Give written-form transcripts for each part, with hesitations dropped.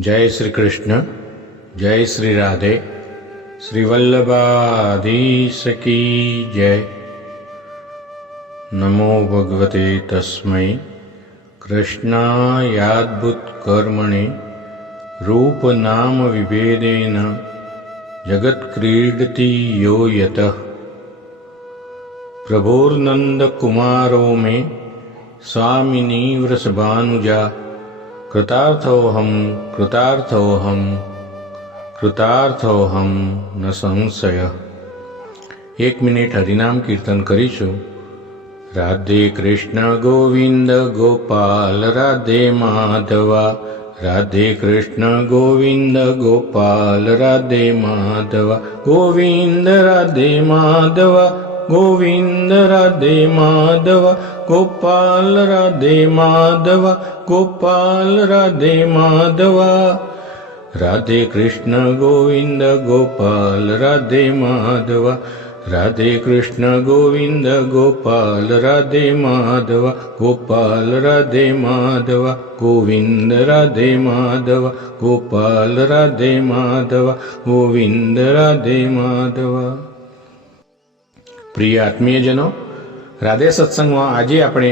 जय श्री कृष्ण, जय श्री राधे, श्री वल्लभाधीश की जय। नमो भगवते तस्मै कृष्णायाद्भुत कर्मणे रूप नाम विभेदेन जगत क्रीडति यो यतः। प्रभोर्नंद कुमारो में स्वामिनी वृषभानुजा कृतार्थोऽहं कृतार्थोऽहं कृतार्थोऽहं न संशय। 1 मिनिट हरिनाम कीर्तन करीशु। राधे कृष्ण गोविंद गोपाल राधे माधवा, राधे कृष्ण गोविंद गोपाल राधे माधवा, गोविंद राधे माधवा, गोविंद राधे माधवा, गोपाल राधे माधवा, गोपाल राधे माधवा। राधे कृष्ण गोविंद गोपाल राधे माधवा, राधे कृष्ण गोविंद गोपाल राधे माधवा, गोपाल राधे माधवा, गोविंद राधे माधवा, गोपाल राधे माधवा, गोविंद राधे माधवा। प्रिय आत्मीयजनों, राधे सत्संग में आज आपणे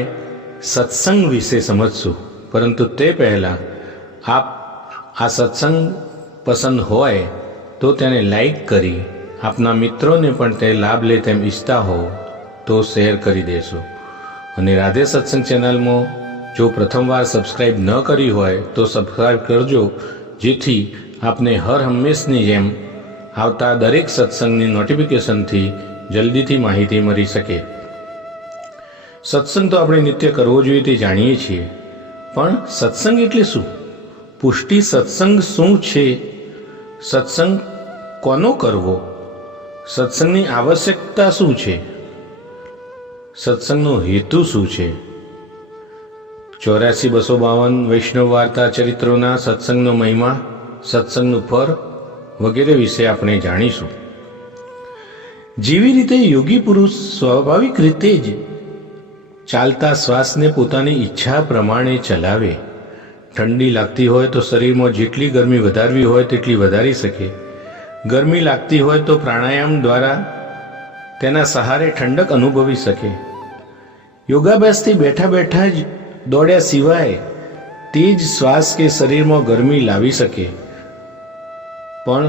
सत्संग विषे समझशुं, परंतु ते पहला आप आ सत्संग पसंद होय तो तेने लाइक करी आपना मित्रों पण ते लाभ ले तेम इच्छता हो तो शेर करी देशो। अने राधे सत्संग चेनल में जो प्रथम वार सब्सक्राइब न करी होय तो सब्सक्राइब करजो, जेथी आपने हर हमेशनी जेम आवता दरेक सत्संगनी नोटिफिकेशन थी जल्दी थी माहिती मળી શકે। सत्संग तो આપણે નિત્ય કરવો જોઈએ તે જાણીએ છીએ, પણ સત્સંગ એટલે શું? પુષ્ટિ સત્સંગ શું છે? સત્સંગ કોનો કરવો? સત્સંગની આવશ્યકતા શું છે? સત્સંગનો હેતુ શું છે? 84-252 વૈષ્ણવ વાર્તા ચરિત્રોના સત્સંગનો મહિમા, સત્સંગનું ફળ વગેરે વિશે આપણે જાણીશું। જેવી રીતે યોગી પુરુષ સ્વાભાવિક રીતે જ ચાલતા શ્વાસને પોતાની ઈચ્છા પ્રમાણે ચલાવે, ઠંડી લાગતી હોય તો શરીરમાં જેટલી ગરમી વધારવી હોય તેટલી વધારી શકે, ગરમી લાગતી હોય તો પ્રાણાયામ દ્વારા તેના સહારે ઠંડક અનુભવી શકે, યોગાભ્યાસથી બેઠા બેઠા જ દોડ્યા સિવાય તે જ શ્વાસ કે શરીરમાં ગરમી લાવી શકે, પણ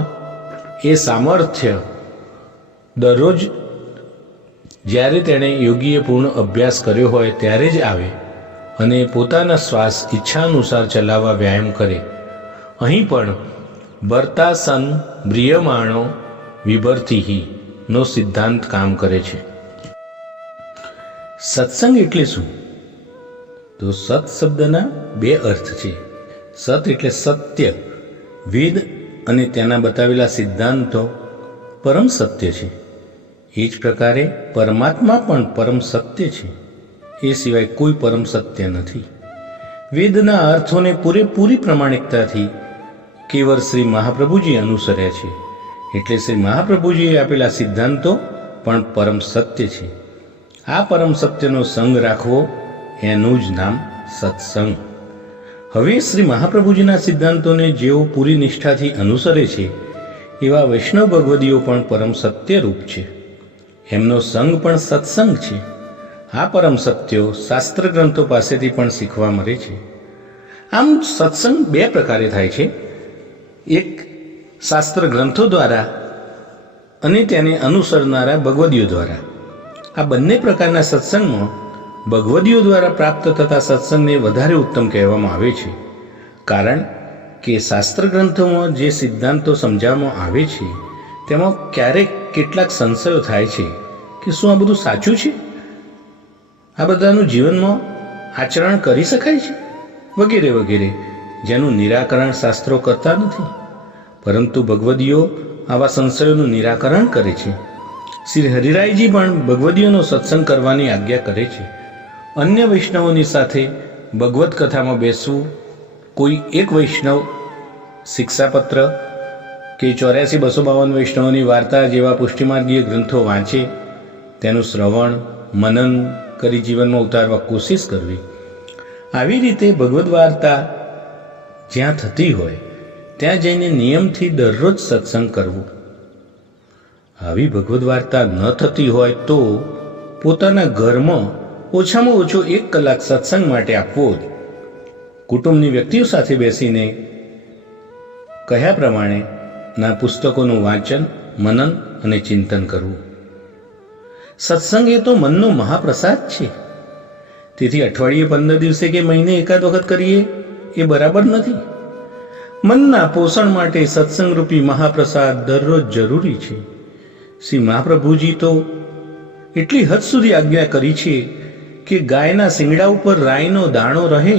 એ સામર્થ્ય દરરોજ જ્યારે તેણે યોગીએ પૂર્ણ અભ્યાસ કર્યો હોય ત્યારે જ આવે અને પોતાના શ્વાસ ઈચ્છા અનુસાર ચલાવવા વ્યાયામ કરે। અહીં પણ બર્તાસન બ્રિયમાણો વિભર્તિહિ નો સિદ્ધાંત કામ કરે છે। સત્સંગ એટલે શું? તો સત શબ્દના 2 અર્થ છે। સત એટલે સત્ય, વેદ અને તેના બતાવેલા સિદ્ધાંતો પરમ સત્ય છે। એ જ પ્રકારે પરમાત્મા પણ પરમ સત્ય છે, એ સિવાય કોઈ પરમ સત્ય નથી। વેદના અર્થોને પૂરેપૂરી પ્રમાણિકતાથી કેવળ શ્રી મહાપ્રભુજી અનુસર્યા છે, એટલે શ્રી મહાપ્રભુજીએ આપેલા સિદ્ધાંતો પણ પરમ સત્ય છે। આ પરમ સત્યનો સંગ રાખવો એનું જ નામ સત્સંગ। હવે શ્રી મહાપ્રભુજીના સિદ્ધાંતોને જેઓ પૂરી નિષ્ઠાથી અનુસરે છે એવા વૈષ્ણવ ભગવદીઓ પણ પરમ સત્ય રૂપ છે, એમનો સંગ પણ સત્સંગ છે। આ પરમ સત્યો શાસ્ત્ર ગ્રંથો પાસેથી પણ શીખવા મળે છે। આમ સત્સંગ 2 પ્રકારે થાય છે, એક શાસ્ત્ર ગ્રંથો દ્વારા અને તેને અનુસરનારા ભગવદીઓ દ્વારા। આ બંને પ્રકારના સત્સંગમાં ભગવદીઓ દ્વારા પ્રાપ્ત થતા સત્સંગને વધારે ઉત્તમ કહેવામાં આવે છે, કારણ કે શાસ્ત્ર ગ્રંથોમાં જે સિદ્ધાંતો સમજાવવામાં આવે છે તેમાં ક્યારેક કેટલાક સંશયો થાય છે કે શું આ બધું સાચું છે, આ બધાનું જીવનમાં આચરણ કરી શકાય છે વગેરે વગેરે, જેનું નિરાકરણ શાસ્ત્રો કરતા નથી, પરંતુ ભગવદીઓ આવા સંશયોનું નિરાકરણ કરે છે। શ્રી હરિરાયજી પણ ભગવદીઓનો સત્સંગ કરવાની આજ્ઞા કરે છે। અન્ય વૈષ્ણવોની સાથે ભગવત કથામાં બેસવું, કોઈ એક વૈષ્ણવ શિક્ષાપત્ર કે 84-252 વૈષ્ણવોની વાર્તા જેવા પુષ્ટિમાર્ગીય ગ્રંથો વાંચે, તેનું શ્રવણ મનન કરી જીવનમાં ઉતારવા કોશિશ કરવી। આવી રીતે ભગવદ્ વાર્તા જ્યાં થતી હોય ત્યાં જઈને નિયમથી દરરોજ સત્સંગ કરવો. આવી ભગવદ્ વાર્તા ન થતી હોય તો પોતાના ઘરમાં ઓછામાં ઓછો 1 કલાક સત્સંગ માટે આપવો જ. કુટુંબની વ્યક્તિઓ સાથે બેસીને કહ્યા પ્રમાણેના પુસ્તકોનું વાંચન, મનન અને ચિંતન કરવું. સત્સંગ એ તો મનનો મહાપ્રસાદ છે. તેથી અઠવાડિયે 15 દિવસે કે મહિને એકાદ વખત કરીએ એ બરાબર નથી. મનના પોષણ માટે સત્સંગરૂપી મહાપ્રસાદ દરરોજ જરૂરી છે. શ્રી મહાપ્રભુજી તો એટલી હદ સુધી આજ્ઞા કરી છે કે ગાયના શિંગડા ઉપર રાઈનો દાણો રહે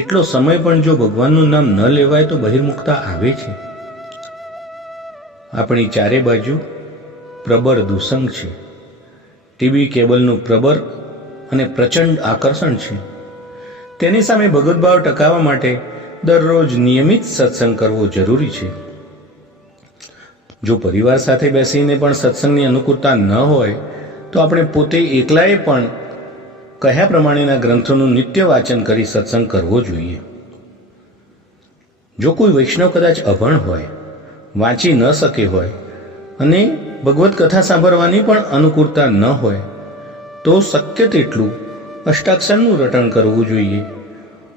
એટલો સમય પણ જો ભગવાનનું નામ ન લેવાય તો બહિર્મુખતા આવે છે. આપણી ચારે બાજુ પ્રબળ દૂષણ છે. ટીવી કેબલનું પ્રબળ અને પ્રચંડ આકર્ષણ છે. તેની સામે ભગવદ્ ભાવ ટકાવવા માટે દરરોજ નિયમિત સત્સંગ કરવો જરૂરી છે. જો પરિવાર સાથે બેસીને પણ સત્સંગની અનુકૂળતા ન હોય તો આપણે પોતે એકલાએ પણ કહ્યા પ્રમાણેના ગ્રંથોનું નિત્ય વાંચન કરી સત્સંગ કરવો જોઈએ. જો કોઈ વૈષ્ણવ કદાચ અભણ હોય, વાંચી ન શકે હોય અને ભગવદ્ કથા સાંભળવાની પણ અનુકૂળતા ન હોય તો શક્ય તેટલું અષ્ટાક્ષરનું રટણ કરવું જોઈએ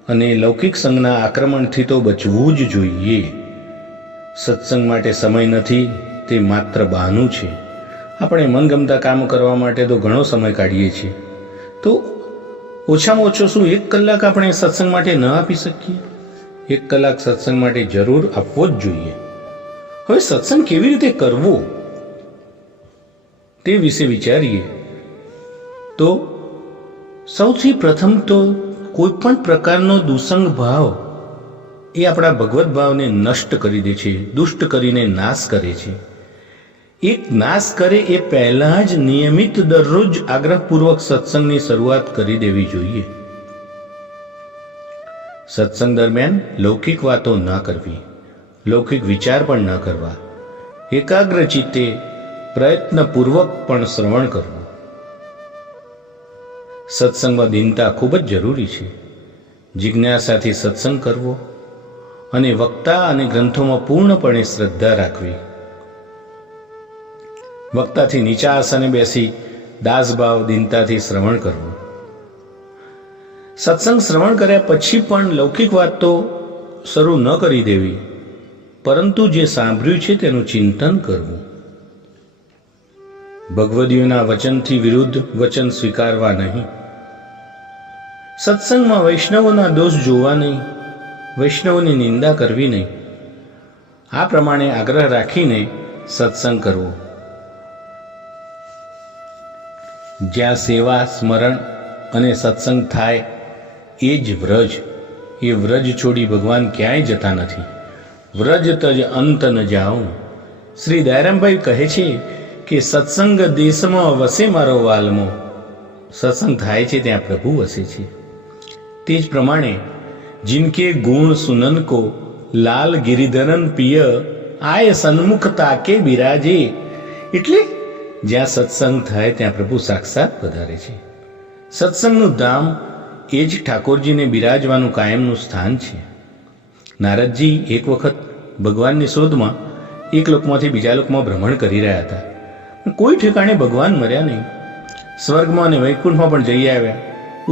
અને લૌકિક સંઘના આક્રમણથી તો બચવું જ જોઈએ. સત્સંગ માટે સમય નથી તે માત્ર બહાનું છે. આપણે મનગમતા કામ કરવા માટે તો ઘણો સમય કાઢીએ છીએ, તો ઓછામાં ઓછો શું 1 કલાક આપણે સત્સંગ માટે ન આપી શકીએ? 1 કલાક સત્સંગ માટે જરૂર આપવો જ જોઈએ. હવે સત્સંગ કેવી રીતે કરવો તે વિશે વિચારીએ તો સૌથી પ્રથમ તો કોઈ પણ પ્રકારનો દુસંગ ભાવ એ આપણા ભગવદ્ ભાવને નષ્ટ કરી દે છે, દુષ્ટ કરીને નાશ કરે છે. એક નાશ કરે એ પહેલા જ નિયમિત દરરોજ આગ્રહપૂર્વક સત્સંગની શરૂઆત કરી દેવી જોઈએ. સત્સંગ દરમિયાન લૌકિક વાતો ન કરવી, લૌકિક વિચાર પણ ન કરવા, એકાગ્ર ચિત્તે પ્રયત્નપૂર્વક પણ શ્રવણ કરવું. સત્સંગમાં દીનતા ખૂબ જ જરૂરી છે. જિજ્ઞાસાથી સત્સંગ કરવો અને વક્તા અને ગ્રંથોમાં પૂર્ણપણે શ્રદ્ધા રાખવી. વક્તાથી નીચા આસને બેસી દાસભાવ દીનતાથી શ્રવણ કરવું. સત્સંગ શ્રવણ કર્યા પછી પણ લૌકિક વાત તો શરૂ ન કરી દેવી, પરંતુ જે સાંભળ્યું છે તેનું ચિંતન કરવું. ભગવદીઓના વચનથી વિરુદ્ધ વચન સ્વીકારવા નહીં. સત્સંગમાં વૈષ્ણવોના દોષ જોવા નહીં, વૈષ્ણવોની નિંદા કરવી નહીં. આ પ્રમાણે આગ્રહ રાખીને સત્સંગ કરવો. જ્યાં સેવા, સ્મરણ અને સત્સંગ થાય એ જ વ્રજ. એ વ્રજ છોડી ભગવાન ક્યાંય જતા નથી. વ્રજ તજ અંત ન જાઉં. શ્રી દયારામભાઈ કહે છે કે સત્સંગ દેશમાં વસે મારો વાલમો. સત્સંગ થાય છે ત્યાં પ્રભુ વસે છે. તે જ પ્રમાણે जिनके गुण सुनन को लाल गिरिधरन पिय आय सन्मुख ताके बिराजे. એટલે જ્યાં સત્સંગ થાય ત્યાં પ્રભુ સાક્ષાત પધારે છે. સત્સંગનું ધામ એ જ ઠાકોરજીને બિરાજવાનું કાયમનું સ્થાન છે. નારદજી એક વખત ભગવાનની શોધમાં એક લોકમાંથી બીજા લોકમાં ભ્રમણ કરી રહ્યા હતા. કોઈ ઠેકાણે ભગવાન મર્યા નહીં. સ્વર્ગમાં અને વૈકુંઠમાં પણ જઈ આવ્યા.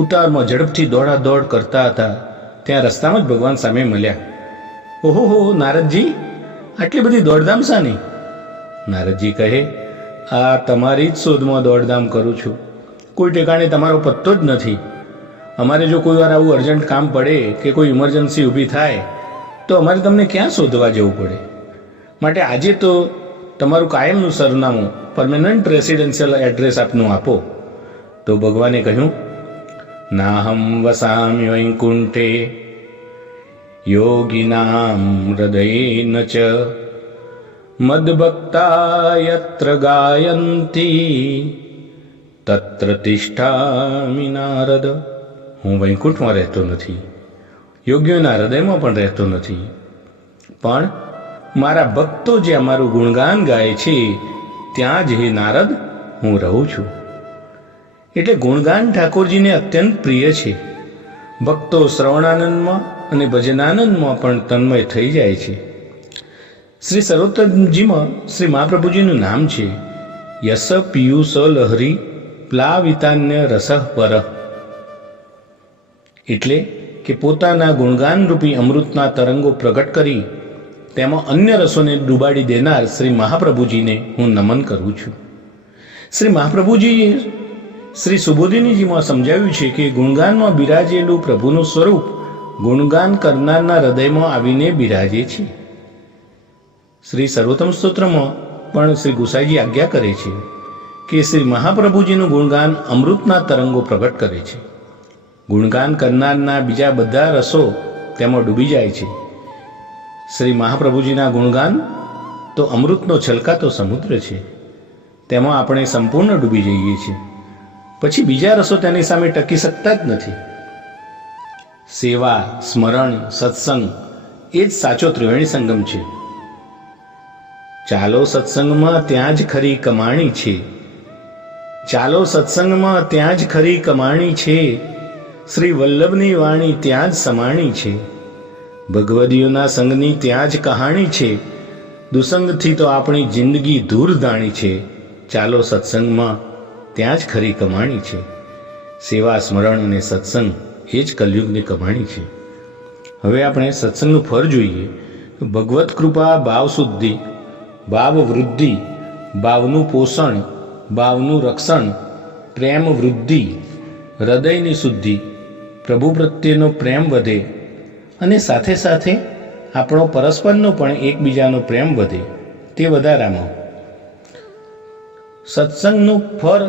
ઉતારમાં ઝડપથી દોડાદોડ કરતા હતા. ત્યાં રસ્તામાં જ ભગવાન સામે મળ્યા. ઓહો નારદજી, આટલી બધી દોડધામ શાની? નારદજી કહે, આ તમારી જ શોધમાં દોડધામ કરું છું. કોઈ ઠેકાણે તમારો પત્તો જ નથી. અમારે જો કોઈ વાર આવું અર્જન્ટ કામ પડે કે કોઈ ઇમરજન્સી ઊભી થાય તો અમારે તમને ક્યાં શોધવા જવું પડે? માટે આજે તો તમારું કાયમનું સરનામું, પરમેનન્ટ રેસિડેન્શિયલ એડ્રેસ આપનું આપો. તો ભગવાને કહ્યું, નાહમ વસામિ વૈકુંઠે યોગિનામ હૃદયેન ચ મદ્ભક્તા યત્ર ગાયંતી તત્ર તિષ્ઠામિ નારદ. હું વૈકુંઠમાં રહેતો નથી, યોગ્યોના હૃદયમાં પણ રહેતો નથી, પણ મારા ભક્તો જે અમારું ગુણગાન ગાય છે ત્યાં જ હે નારદ હું રહું છું. એટલે ગુણગાન ઠાકોરજીને અત્યંત પ્રિય છે. ભક્તો શ્રવણાનંદમાં અને ભજનાનંદમાં પણ તન્મય થઈ જાય છે. શ્રી સર્વોત્તમજીમાં શ્રી મહાપ્રભુજીનું નામ છે યસ પિયુષ લહરી પ્લાવિતાન્ય રસ પર, એટલે કે પોતાના ગુણગાનરૂપી અમૃતના તરંગો પ્રગટ કરી તેમાં અન્ય રસોને ડૂબાડી દેનાર શ્રી મહાપ્રભુજીને હું નમન કરું છું. શ્રી મહાપ્રભુજીએ શ્રી સુબોધિનીજીમાં સમજાવ્યું છે કે ગુણગાનમાં બિરાજેલું પ્રભુનું સ્વરૂપ ગુણગાન કરનારના હૃદયમાં આવીને બિરાજે છે. શ્રી સર્વોત્તમ સ્તોત્રમાં પણ શ્રી ગુસાઈજી આજ્ઞા કરે છે કે શ્રી મહાપ્રભુજીનું ગુણગાન અમૃતના તરંગો પ્રગટ કરે છે. ગુણગાન કરનારના બીજા બધા રસો તેમાં ડૂબી જાય છે. શ્રી મહાપ્રભુજીના ગુણગાન તો અમૃતનો છલકાતો સમુદ્ર છે, તેમાં આપણે સંપૂર્ણ ડૂબી જઈએ છીએ. પછી બીજા રસો તેની સામે ટકી શકતા જ નથી. સેવા, સ્મરણ, સત્સંગ એ જ સાચો ત્રિવેણી સંગમ છે. ચાલો સત્સંગમાં ત્યાં જ ખરી કમાણી છે, ચાલો સત્સંગમાં ત્યાં જ ખરી કમાણી છે, શ્રી વલ્લભની વાણી ત્યાં જ સમાણી છે, ભગવદીઓના સંગની ત્યાં જ કહાણી છે, દુસંગથી તો આપણી જિંદગી દૂર દાણી છે, ચાલો સત્સંગમાં ત્યાં જ ખરી કમાણી છે. સેવા, સ્મરણ અને સત્સંગ એ જ કલયુગની કમાણી છે. હવે આપણે સત્સંગનું ફળ જોઈએ. ભગવત કૃપા ભાવ શુદ્ધિ, ભાવ વૃદ્ધિ, ભાવનું પોષણ, ભાવનું રક્ષણ, પ્રેમ વૃદ્ધિ, હૃદયની શુદ્ધિ, પ્રભુ પ્રત્યેનો પ્રેમ વધે અને સાથે સાથે આપણો પરસ્પરનો પણ એકબીજાનો પ્રેમ વધે, તે વધારામાં. સત્સંગનું ફળ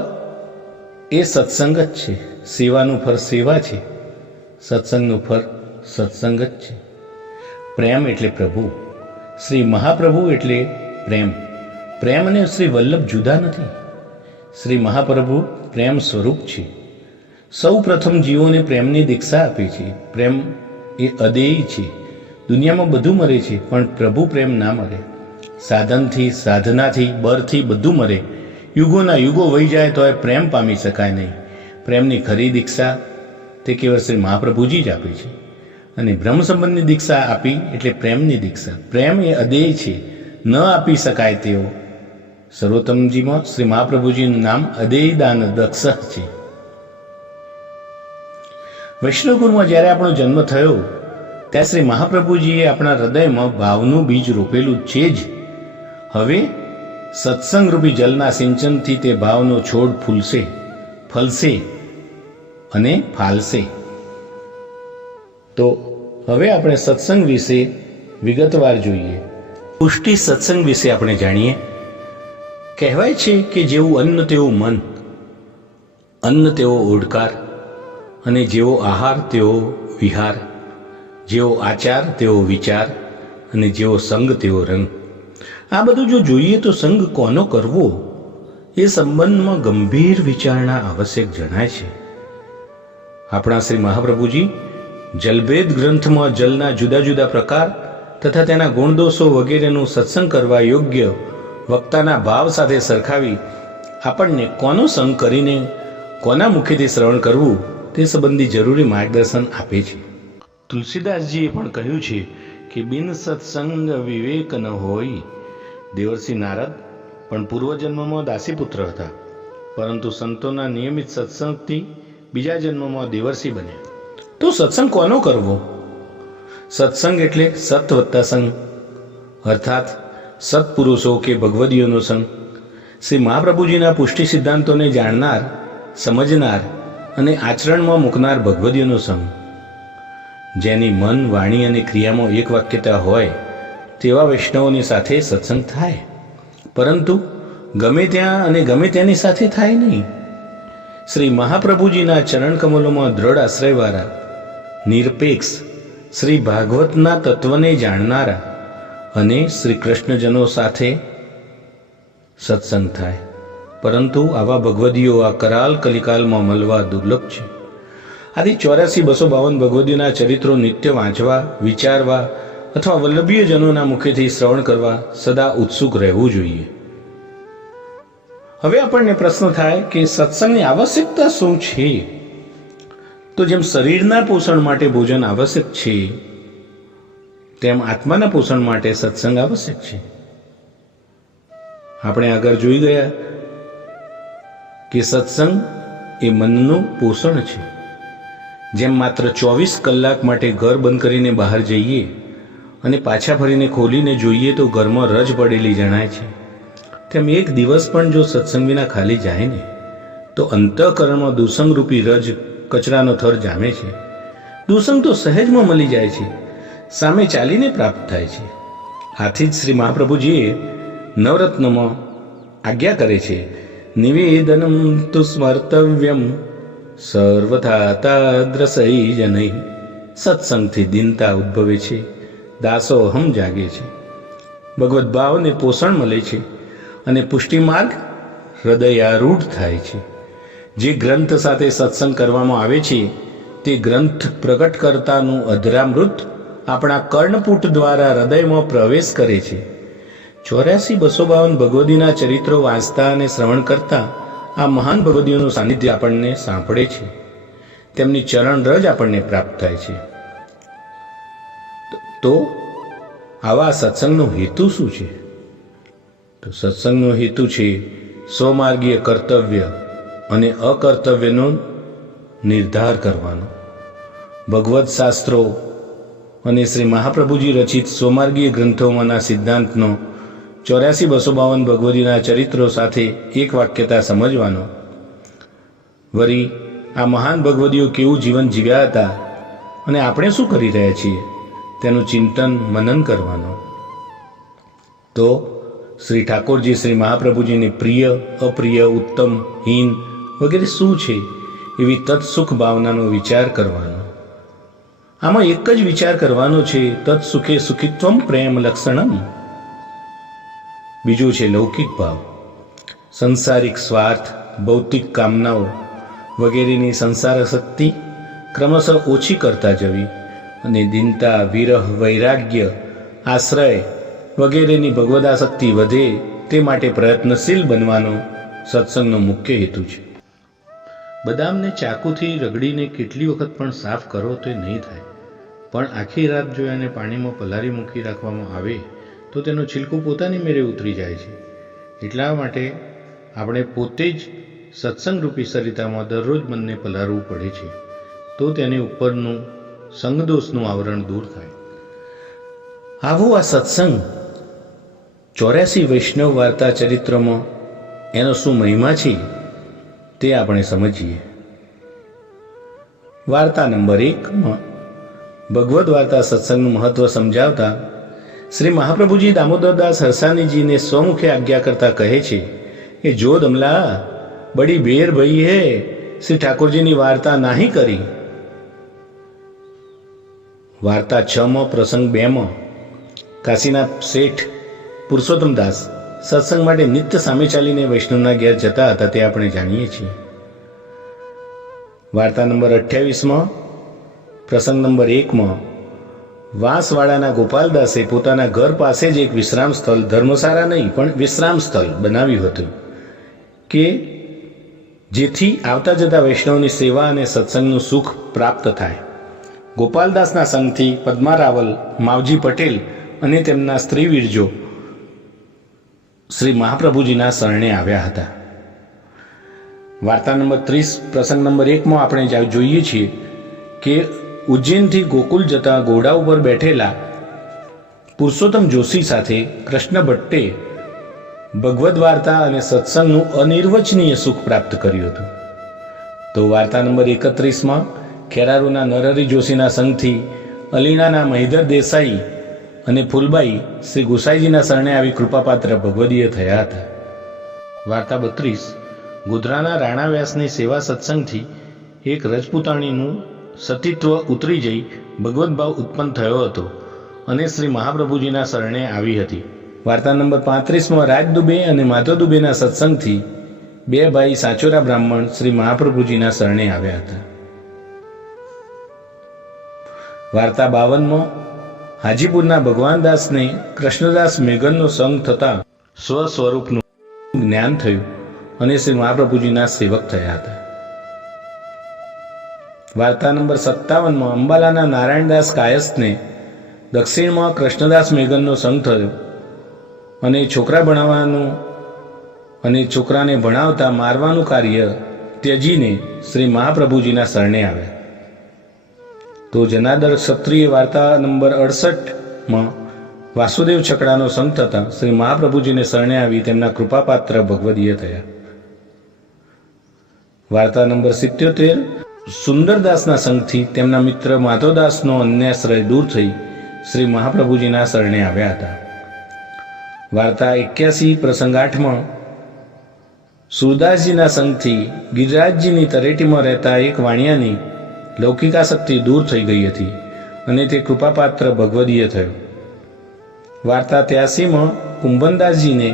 એ સત્સંગ જ છે. સેવાનું ફળ સેવા છે, સત્સંગનું ફળ સત્સંગ જ છે. પ્રેમ એટલે પ્રભુ, શ્રી મહાપ્રભુ એટલે પ્રેમ. પ્રેમ અને શ્રી વલ્લભ જુદા નથી. શ્રી મહાપ્રભુ પ્રેમ સ્વરૂપ છે. સૌ પ્રથમ જીવોને પ્રેમની દીક્ષા આપે છે. પ્રેમ એ અદેય છે. દુનિયામાં બધું મરે છે, પણ પ્રભુ પ્રેમ ના મરે. સાધનથી, સાધનાથી, બળથી બધું મરે. યુગોના યુગો વહી જાય તો એ પ્રેમ પામી શકાય નહીં. પ્રેમની ખરી દીક્ષા તે કેવળ શ્રી મહાપ્રભુજી જ આપે છે. અને બ્રહ્મ સંબંધની દીક્ષા આપી એટલે પ્રેમની દીક્ષા. પ્રેમ એ અદેય છે, ન આપી શકાય તેવો. સર્વોત્તમજીમાં શ્રી મહાપ્રભુજીનું નામ અદેય દાન દક્ષ છે. વૈષ્ણવકુળમાં જ્યારે આપણો જન્મ થયો ત્યાં શ્રી મહાપ્રભુજીએ આપણા હૃદયમાં ભાવનું બીજ રોપેલું છે જ. હવે સત્સંગ રૂપી જલના સિંચનથી તે ભાવનો છોડ ફૂલશે, ફલશે અને ફાલશે. તો હવે આપણે સત્સંગ વિશે વિગતવાર જોઈએ. પુષ્ટિ સત્સંગ વિશે આપણે જાણીએ. કહેવાય છે કે જેવું અન્ન તેવું મન, અન્ન તેવો ઓડકાર, અને જેવો આહાર તેવો વિહાર, જેવો આચાર તેવો વિચાર, અને જેવો સંગ તેવો રંગ. આ બધું જો જોઈએ તો સંગ કોનો કરવો એ સંબંધમાં ગંભીર વિચારણા આવશ્યક જણાય છે. આપણા શ્રી મહાપ્રભુજી જલભેદ ગ્રંથમાં જલના જુદા જુદા પ્રકાર તથા તેના ગુણદોષો વગેરેનું સત્સંગ કરવા યોગ્ય વક્તાના ભાવ સાથે સરખાવી આપણને કોનો સંગ કરીને કોના મુખેથી શ્રવણ કરવું તે સંબંધી જરૂરી માર્ગદર્શન આપે છે. તુલસીદાસજીએ પણ કહ્યું છે કે બિન સત્સંગ વિવેક ન હોય. દેવર્ષિ નારદ પણ પૂર્વજન્મમાં દાસીપુત્ર હતા, પરંતુ સંતોના નિયમિત સત્સંગથી બીજા જન્મમાં દેવર્ષિ બન્યા. તો સત્સંગ કોનો કરવો? સત્સંગ એટલે સત વત્તા સંગ, અર્થાત સત્પુરુષો કે ભગવદીઓનો સંગ. શ્રી મહાપ્રભુજીના પુષ્ટિ સિદ્ધાંતોને જાણનાર, સમજનાર અને આચરણમાં મૂકનાર ભગવદીઓનો સંગ. જેની મન, વાણી અને ક્રિયામાં એક વાક્યતા હોય તેવા વૈષ્ણવોની સાથે સત્સંગ થાય, પરંતુ ગમે ત્યાં અને ગમે તેની સાથે થાય નહીં. શ્રી મહાપ્રભુજીના ચરણ કમલોમાં દ્રઢ આશ્રયવાળા, નિરપેક્ષ, શ્રી ભાગવતના તત્વને જાણનારા અને શ્રી કૃષ્ણજનો સાથે સત્સંગ થાય. પરંતુ આવા ભગવદીઓ આ કરાલ કલિકાલમાં મળવા દુર્લભ છે. આથી 84,252 ભગવદીઓના ચરિત્રો નિત્ય વાંચવા, વિચારવા અથવા વલ્લભીય જનોના મુખેથી શ્રવણ કરવા સદા ઉત્સુક રહેવું જોઈએ. હવે આપણને પ્રશ્ન થાય કે સત્સંગની આવશ્યકતા શું છે? તો જેમ શરીરના પોષણ માટે ભોજન આવશ્યક છે, તેમ આત્માના પોષણ માટે સત્સંગ આવશ્યક છે. આપણે આગળ જોઈ ગયા કે સત્સંગ એ મનનું પોષણ છે. જેમ માત્ર 24 કલાક માટે ઘર બંધ કરીને બહાર જઈએ અને પાછા ફરીને ખોલીને જોઈએ તો ઘરમાં રજ પડેલી જણાય છે, તેમ એક દિવસ પણ જો સત્સંગ વિના ખાલી જાય ને તો અંતઃકરણમાં દુસંગરૂપી રજ કચરાનો થર જામે છે. દુસંગ તો સહેજમાં મળી જાય છે, સામે ચાલીને પ્રાપ્ત થાય છે. આથી જ શ્રી મહાપ્રભુજીએ નવરત્નમાં આજ્ઞા કરે છે, નિવેદનમ તુ સ્મર્તવ્યમ સર્વથા તાદ્રસૈ જનૈ. સત્સંગથી દીનતા ઉદ્ભવે છે, દાસોહમ જાગે છે, ભગવદ્ ભાવને પોષણ મળે છે અને પુષ્ટિ માર્ગ હૃદયારૂઢ થાય છે. જે ગ્રંથ સાથે સત્સંગ કરવામાં આવે છે તે ગ્રંથ પ્રગટ કરતાનું અધરામૃત આપણા કર્ણપુટ દ્વારા હૃદયમાં પ્રવેશ કરે છે. 84,252 ભગવદીના ચરિત્રો વાંચતા અને શ્રવણ કરતા આ મહાન ભગવદીઓનું સાનિધ્ય આપણને સાંભળે છે, તેમની ચરણ રજ આપણને પ્રાપ્ત થાય છે. તો આવા સત્સંગનો હેતુ શું છે? તો સત્સંગનો હેતુ છે સ્વમાર્ગીય કર્તવ્ય અને અકર્તવ્યનો નિર્ધાર કરવાનો. ભગવદ્ શાસ્ત્રો અને શ્રી મહાપ્રભુજી રચિત સ્વમાર્ગીય ગ્રંથોમાંના સિદ્ધાંતનો 84,252 ભગવદીના ચરિત્રો સાથે એક વાક્યતા સમજવાનો. વળી આ મહાન ભગવદીઓ કેવું જીવન જીવ્યા હતા અને આપણે શું કરી રહ્યા છીએ તેનું ચિંતન મનન કરવાનો. તો શ્રી ઠાકોરજી શ્રી મહાપ્રભુજીની પ્રિય, અપ્રિય, ઉત્તમ, હીન વગેરે શું છે એવી તત્સુખ ભાવનાનો વિચાર કરવાનો. આમાં એક જ વિચાર કરવાનો છે, તત્સુખે સુખિત્વમ પ્રેમ લક્ષણમ. બીજું છે લૌકિક ભાવ. સંસારિક સ્વાર્થ, ભૌતિક કામનાઓ વગેરેની સંસારાસક્તિ ક્રમશઃ ઓછી કરતા જવી અને દીનતા, વિરહ, વૈરાગ્ય, આશ્રય વગેરેની ભગવદાસક્તિ વધે તે માટે પ્રયત્નશીલ બનવાનો સત્સંગનો મુખ્ય હેતુ છે. બદામને ચાકુથી રગડીને કેટલી વખત પણ સાફ કરો તો નહીં થાય, પણ આખી રાત જો એને પાણીમાં પલાળી મૂકી રાખવામાં આવે તો તેનું છિલકું પોતાની મેરે ઉતરી જાય છે. એટલા માટે આપણે પોતે જ સત્સંગરૂપી સરિતામાં દરરોજ મનને પલાળવું પડે છે, તો તેની ઉપરનું સંગદોષનું આવરણ દૂર થાય. આવો આ સત્સંગ 84 વૈષ્ણવ વાર્તા ચરિત્રમાં એનો શું મહિમા છે તે આપણે સમજીએ. વાર્તા નંબર 1માં ભગવદ્ વાર્તા સત્સંગનું મહત્વ સમજાવતા શ્રી મહાપ્રભુજી દામોદરદાસ હરસાનીજીને સ્વમુખે આજ્ઞા કરતા કહે છે કે જો દમલા બડી બેર ભઈ હે શ્રી ઠાકોરજીની વાર્તા નાહી કરી. વાર્તા 6માં પ્રસંગ 2માં કાશીના શેઠ પુરુષોત્તમદાસ સત્સંગ માટે નિત્ય સામે ચાલીને વૈષ્ણવના ઘેર જતા હતા તે આપણે જાણીએ છીએ. વાર્તા નંબર 28માં પ્રસંગ નંબર 1માં વાંસવાડાના ગોપાલદાસે પોતાના ઘર પાસે જ એક વિશ્રામ સ્થળ, ધર્મશાળા નહીં પણ વિશ્રામ સ્થળ બનાવ્યું હતું કે જેથી આવતા જતા વૈષ્ણવની સેવા અને સત્સંગનું સુખ પ્રાપ્ત થાય. ગોપાલદાસના સંગથી પદ્મા રાવલ, માવજી પટેલ અને તેમના સ્ત્રી વીરજો શ્રી મહાપ્રભુજીના શરણે આવ્યા હતા. વાર્તા નંબર 30 પ્રસંગ નંબર 1માં આપણે જોઈએ છીએ કે ઉજ્જૈનથી ગોકુલ જતા ઘોડા ઉપર બેઠેલા પુરુષોત્તમ જોશી સાથે કૃષ્ણ ભટ્ટે ભગવદ્ વાર્તા અને સત્સંગનું અનિર્વચનીય સુખ પ્રાપ્ત કર્યું હતું. તો વાર્તા નંબર 31માં ખેરારુના નરહરી જોશીના સંગથી અલીણાના મહિધર દેસાઈ અને ફૂલબાઈ શ્રી ગુસાઈજીના શરણે આવી કૃપાપાત્ર ભગવદીય થયા હતા. વાર્તા 32 ગોધરાના રાણા વ્યાસની સેવા સત્સંગથી એક રજપૂતાણીનું સતીત્વ ઉતરી જઈ ભગવદ્ ભાવ ઉત્પન્ન થયો હતો અને શ્રી મહાપ્રભુજીના શરણે આવી હતી. વાર્તા નંબર 35માં રાજ દુબે અને માધવ દુબેના સત્સંગથી બે ભાઈ સાચોરા બ્રાહ્મણ શ્રી મહાપ્રભુજીના શરણે આવ્યા હતા. વાર્તા 52માં હાજીપુરના ભગવાનદાસને કૃષ્ણદાસ મેઘનનો સંગ થતાં સ્વસ્વરૂપનું જ્ઞાન થયું અને શ્રી મહાપ્રભુજીના સેવક થયા હતા. વાર્તા નંબર 57માં અંબાલાના નારાયણદાસ કાયસ્થને દક્ષિણમાં કૃષ્ણદાસ મેઘનનો સંગ થયો અને છોકરા ભણાવવાનું અને છોકરાને ભણાવતા મારવાનું કાર્ય ત્યજીને શ્રી મહાપ્રભુજીના શરણે આવ્યા. તો જનાદર ક્ષત્રિય વાર્તા નંબર 68માં વાસુદેવ છકડાનો સંગ થતાં શ્રી મહાપ્રભુજીને શરણે આવી તેમના કૃપાપાત્ર ભગવદીય થયા. વાર્તા નંબર 77 સુંદરદાસના સંગથી તેમના મિત્ર માધવદાસનો અન્યાશ્રય દૂર થઈ શ્રી મહાપ્રભુજીના શરણે આવ્યા હતા. વાર્તા 81 પ્રસંગ 8માં સુરદાસજીના સંગથી ગિરિરાજજીની તરેટીમાં રહેતા એક વાણિયાની લૌકિકાશક્તિ દૂર થઈ ગઈ હતી અને તે કૃપાપાત્ર ભગવદીય થયો. વાર્તા 83માં કુંભનદાસજીને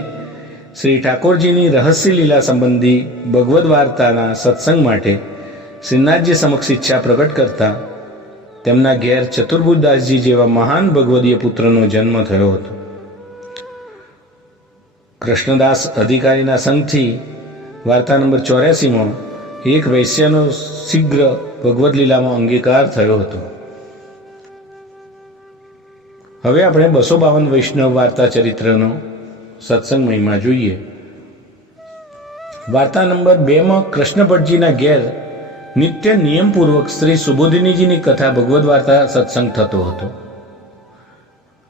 શ્રી ઠાકોરજીની રહસ્ય લીલા સંબંધી ભગવદ વાર્તાના સત્સંગ માટે શ્રીનાથજી સમક્ષ ઈચ્છા પ્રગટ કરતા તેમના ઘેર ચતુર્ભુજદાસજી જેવા મહાન ભગવદીય પુત્રનો જન્મ થયો હતો. કૃષ્ણદાસ અધિકારીના સંગથી વાર્તા નંબર 84માં એક વૈશ્યનો શીઘ્ર ભગવદ લીલામાં અંગીકાર થયો હતો. હવે આપણે 252 વૈષ્ણવ વાર્તા ચરિત્રનો સત્સંગ મહિમા જોઈએ. વાર્તા નંબર 2માં કૃષ્ણ ભટ્ટજીના ઘેર નિત્ય નિયમપૂર્વક શ્રી સુબોધિનીજીની કથા ભગવદ વાર્તા સત્સંગ થતો હતો.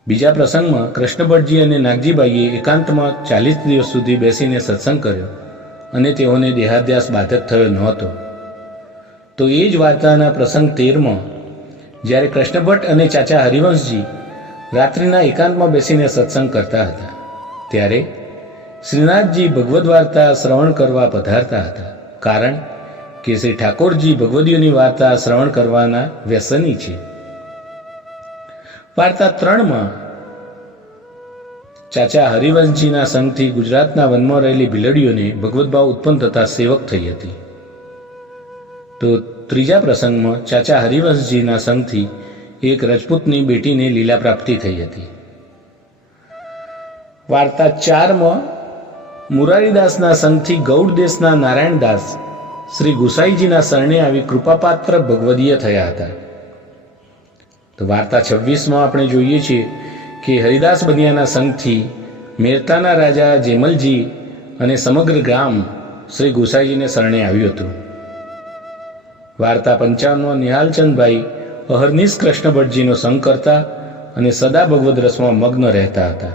બીજા પ્રસંગમાં કૃષ્ણ ભટ્ટજી અને નાગજીબાઈએ એકાંતમાં 40 દિવસ સુધી બેસીને સત્સંગ કર્યો અને તેઓને દેહાધ્યાસ બાધક થયો નહોતો. તો એ જ વાર્તાના પ્રસંગ 13માં જ્યારે કૃષ્ણ ભટ્ટ અને ચાચા હરિવંશજી રાત્રિના એકાંતમાં બેસીને સત્સંગ કરતા હતા ત્યારે શ્રીનાથજી ભગવદ વાર્તા શ્રવણ કરવા પધારતા હતા, કારણ કે શ્રી ઠાકોરજી ભગવદીઓની વાર્તા શ્રવણ કરવાના વ્યસની છે. વાર્તા 3માં ચાચા હરિવંશજીના સંગથી ગુજરાતના વનમાં રહેલી ભીલડીઓને ભગવદભાવ ઉત્પન્ન થતા સેવક થઈ હતી. તો ત્રીજા પ્રસંગમાં ચાચા હરિવંશજીના સંગથી એક રજપૂતની બેટીને લીલા પ્રાપ્તિ થઈ હતી. વાર્તા 4માં મુરારીદાસના સંગથી ગૌડ દેશના નારાયણદાસ શ્રી ગુસાઈજીના શરણે આવી કૃપાપાત્ર ભગવદીય થયા હતા. તો વાર્તા 26માં આપણે જોઈએ છીએ કે હરિદાસ બનિયાના સંગથી મેરતાના રાજા જેમલજી અને સમગ્ર ગામ શ્રી ગુસાઈજીને શરણે આવ્યું હતું. વાર્તા 55માં નિહાલચંદભાઈ અહર્નિશ કૃષ્ણ ભટ્ટજીનો સંગ કરતા અને સદા ભગવદ રસમાં મગ્ન રહેતા હતા.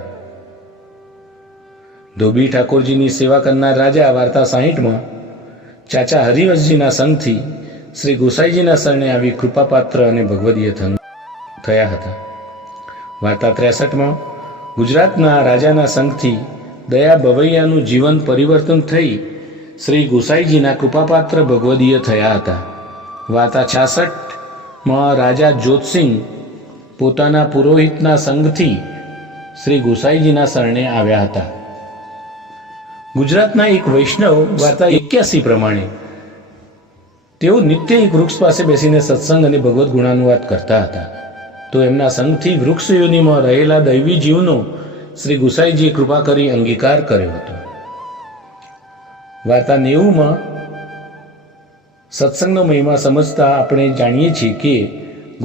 ધોબી ઠાકોરજીની સેવા કરનાર રાજા વાર્તા 60માં ચાચા હરિવંશજીના સંગથી શ્રી ગુસાઈજીના શરણે આવી કૃપાપાત્ર અને ભગવદીય થયા હતા. વાર્તા 63માં ગુજરાતના રાજાના સંગથી દયા ભવૈયાનું જીવન પરિવર્તન થઈ શ્રી ગુસાઈજીના કૃપાપાત્ર ભગવદીય થયા હતા. વાર્તા 66માં રાજા જોતસિંહ પોતાના પુરોહિતના સંગથી શ્રી ગુસાઈજીના શરણે આવ્યા હતા. ગુજરાતના એક વૈષ્ણવ વાર્તા 81 પ્રમાણે તેઓ નિત્ય એક વૃક્ષ પાસે બેસીને સત્સંગ અને ભગવદ ગુણાનુવાદ કરતા હતા. તો એમના સંગથી વૃક્ષ યોનિમાં રહેલા દૈવી જીવનો શ્રી ગુસાઈજીએ કૃપા કરી અંગીકાર કર્યો હતો. વાર્તા 90માં સત્સંગનો મહિમા સમજતા આપણે જાણીએ છીએ કે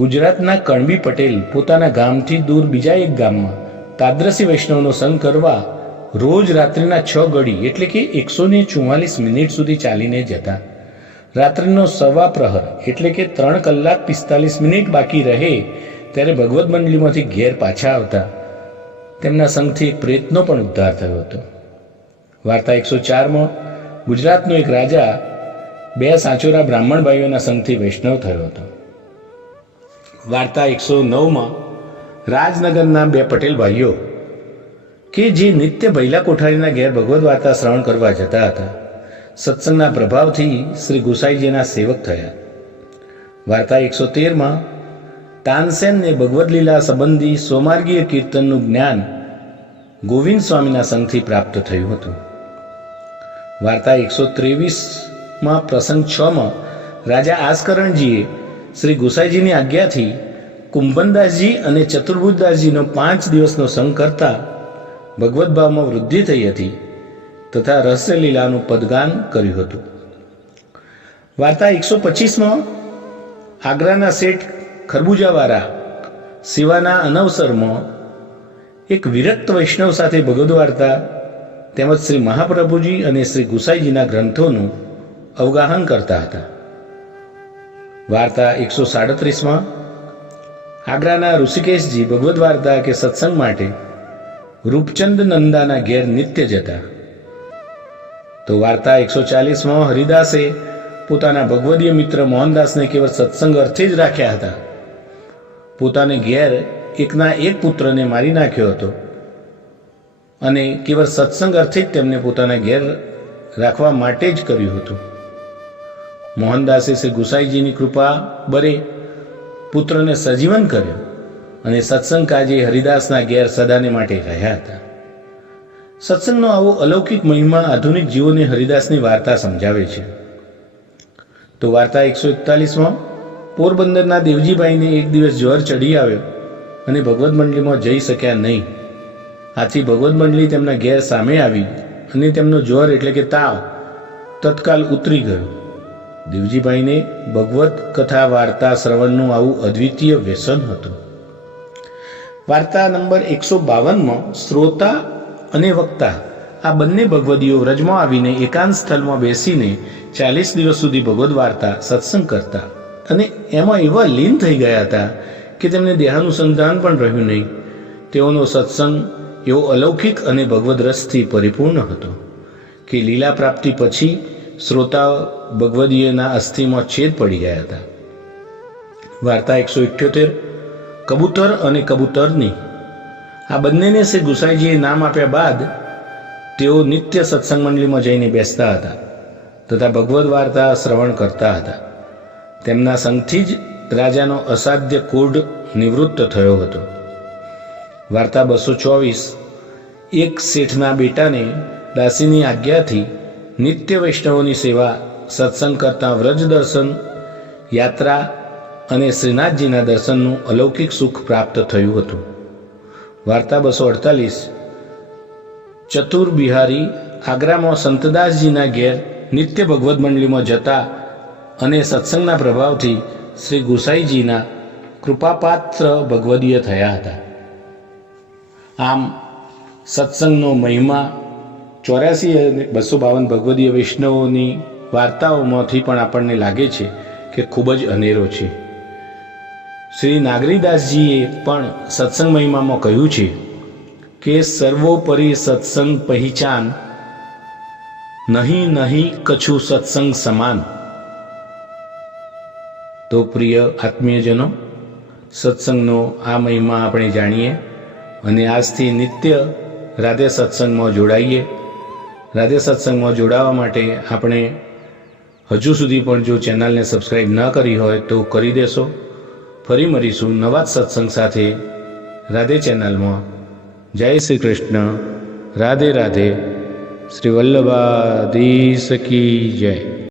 ગુજરાતના કણબી પટેલ પોતાના ગામથી દૂર બીજા એક ગામમાં તાદ્રસી વૈષ્ણવનો સંગ કરવા રોજ રાત્રિના 6 ઘડી એટલે કે 144 મિનિટ સુધી ચાલીને જતા. રાત્રિનો સવા પ્રહર એટલે કે 3 કલાક 45 મિનિટ બાકી રહે ત્યારે ભગવદ મંડળીમાંથી ઘેર પાછા આવતા. તેમના સંગથી એક પ્રેતનો પણ ઉદ્ધાર થયો હતો. વાર્તા 104માં ગુજરાતનો એક રાજા 2 સાચોરા બ્રાહ્મણ ભાઈઓના સંગથી વૈષ્ણવ થયો હતો. વાર્તા 109માં રાજનગરના 2 પટેલ ભાઈઓ કે જે નિત્ય ભૈલા કોઠારીના ઘેર ભગવદ વાર્તા શ્રવણ કરવા જતા હતા, સત્સંગના પ્રભાવથી શ્રી ગુસાઈજીના સેવક થયા. વાર્તા 113માં તાનસેનને ભગવદ લીલા સંબંધી સ્વમાર્ગીય કીર્તનનું જ્ઞાન ગોવિંદ સ્વામીના સંગથી પ્રાપ્ત થયું હતું. વાર્તા 123માં પ્રસંગ 6માં રાજા આસકરણજીએ શ્રી ગુસાઈજીની આજ્ઞાથી કુંભનદાસજી અને ચતુર્ભુજદાસજીનો 5 દિવસનો સંગ કરતા ભગવદ ભાવમાં વૃદ્ધિ થઈ હતી તથા રહસ્ય લીલાનું પદગાન કર્યું હતું. વાર્તા 125માં આગ્રાના શેઠ ખરબૂજાવાળા સેવાના અનવસરમાં એક વિરક્ત વૈષ્ણવ સાથે ભગવદ્ વાર્તા તેમજ શ્રી મહાપ્રભુજી અને શ્રી ગુસાઈજીના ગ્રંથોનું અવગાહન કરતા હતા. વાર્તા 137માં આગ્રાના ઋષિકેશજી ભગવદ્ વાર્તા કે સત્સંગ માટે રૂપચંદ નંદાના ઘેર નિત્ય જતા. તો વાર્તા 140માં હરિદાસે પોતાના ભગવદીય મિત્ર મોહનદાસને કેવળ સત્સંગ અર્થે જ રાખ્યા હતા. પોતાને ઘેર એકના એક પુત્રને મારી નાખ્યો હતો અને કેવળ સત્સંગ અર્થે જ તેમને પોતાના ઘેર રાખવા માટે જ કર્યું હતું. મોહનદાસે શ્રી ગુસાઈજીની કૃપા બરે પુત્રને સજીવન કર્યો અને સત્સંગ કાજે હરિદાસના ઘેર સદાને માટે રહ્યા હતા. સત્સંગનો આવો અલૌકિક મહિમા આધુનિક જીવોને હરિદાસની વાર્તા સમજાવે છે. તો વાર્તા 141માં પોરબંદરના દેવજીભાઈને એક દિવસ જ્વર ચડી આવ્યો અને ભગવદ્ મંડળીમાં જઈ શક્યા નહીં. આથી ભગવદ્ મંડળી તેમના ઘેર સામે આવી અને તેમનો જ્વર એટલે કે તાવ તત્કાલ ઉતરી ગયો. દેવજીભાઈને ભગવત કથા વાર્તા શ્રવણનું આવું અદ્વિતીય વ્યસન હતું. વાર્તા નંબર 152માં શ્રોતા અને વક્તા આ બંને ભગવદીઓ વ્રજમાં આવીને એકાંત સ્થળમાં બેસીને 40 દિવસ સુધી ભગવદ્ વાર્તા સત્સંગ કરતા અને એમાં એવા લીન થઈ ગયા હતા કે તેમને દેહાનુસંધાન પણ રહ્યું નહીં. તેઓનો સત્સંગ એવો અલૌકિક અને ભગવદ્ રસથી પરિપૂર્ણ હતો કે લીલા પ્રાપ્તિ પછી શ્રોતાઓ ભગવદીયના અસ્થિમાં છેદ પડી ગયા હતા. વાર્તા 178 કબૂતર અને કબૂતરની આ બંનેને શ્રી ગુસાઈજીએ નામ આપ્યા બાદ તેઓ નિત્ય સત્સંગ મંડળીમાં જઈને બેસતા હતા તથા ભગવદ્ વાર્તા શ્રવણ કરતા હતા. તેમના સંગથી જ રાજાનો અસાધ્ય કોઢ નિવૃત્ત થયો હતો. વાર્તા 224 એક શેઠના બેટાને દાસીની આજ્ઞાથી નિત્ય વૈષ્ણવોની સેવા સત્સંગ કરતા વ્રજ દર્શન યાત્રા અને શ્રીનાથજીના દર્શનનું અલૌકિક સુખ પ્રાપ્ત થયું હતું. વાર્તા 248 ચતુર બિહારી આગ્રામાં સંતદાસજીના ઘેર નિત્ય ભગવદ્ મંડળીમાં જતા અને સત્સંગના પ્રભાવથી શ્રી ગુસાઈજીના કૃપાપાત્ર ભગવદીય થયા હતા. આમ સત્સંગનો મહિમા 84 અને 252 ભગવદીય વૈષ્ણવોની વાર્તાઓમાંથી પણ આપણને લાગે છે કે ખૂબ જ અનેરો છે. શ્રી નાગરીદાસજીએ પણ સત્સંગ મહિમામાં કહ્યું છે કે સર્વોપરી સત્સંગ પહેચાન નહીં નહીં કછુ સત્સંગ સમાન. તો પ્રિય આત્મીયજનો, સત્સંગનો આ મહિમા આપણે જાણીએ અને આજથી નિત્ય રાધે સત્સંગમાં જોડાઈએ. રાધે સત્સંગમાં જોડાવા માટે આપણે હજુ સુધી પણ જો ચેનલને સબસ્ક્રાઈબ ન કરી હોય તો કરી દેશો. ફરી મળીશું નવા જ સત્સંગ સાથે રાધે ચેનલમાં. જય શ્રી કૃષ્ણ. રાધે રાધે. શ્રી વલ્લભાધીશ કી જય.